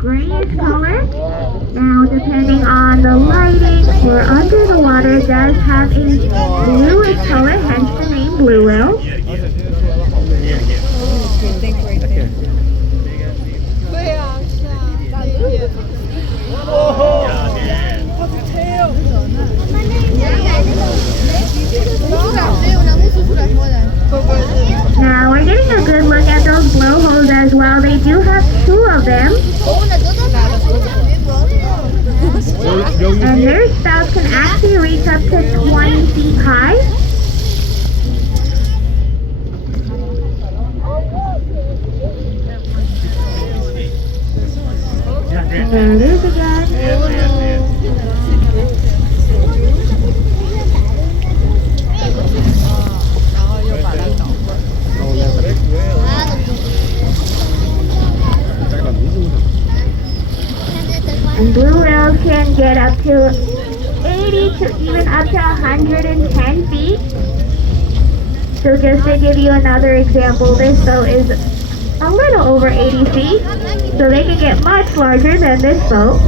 grayish color. Now, depending on the lighting or under the water, it does have a bluish color, hence the name blue whale. Now we're getting a good look at those blowholes as well. They do have 2 of them. And their spouts can actually reach up to 20 feet high. And there it is again. And blue whales can get up to 80 to even up to 110 feet. So just to give you another example, this boat is a little over 80 feet. So they can get much larger than this boat.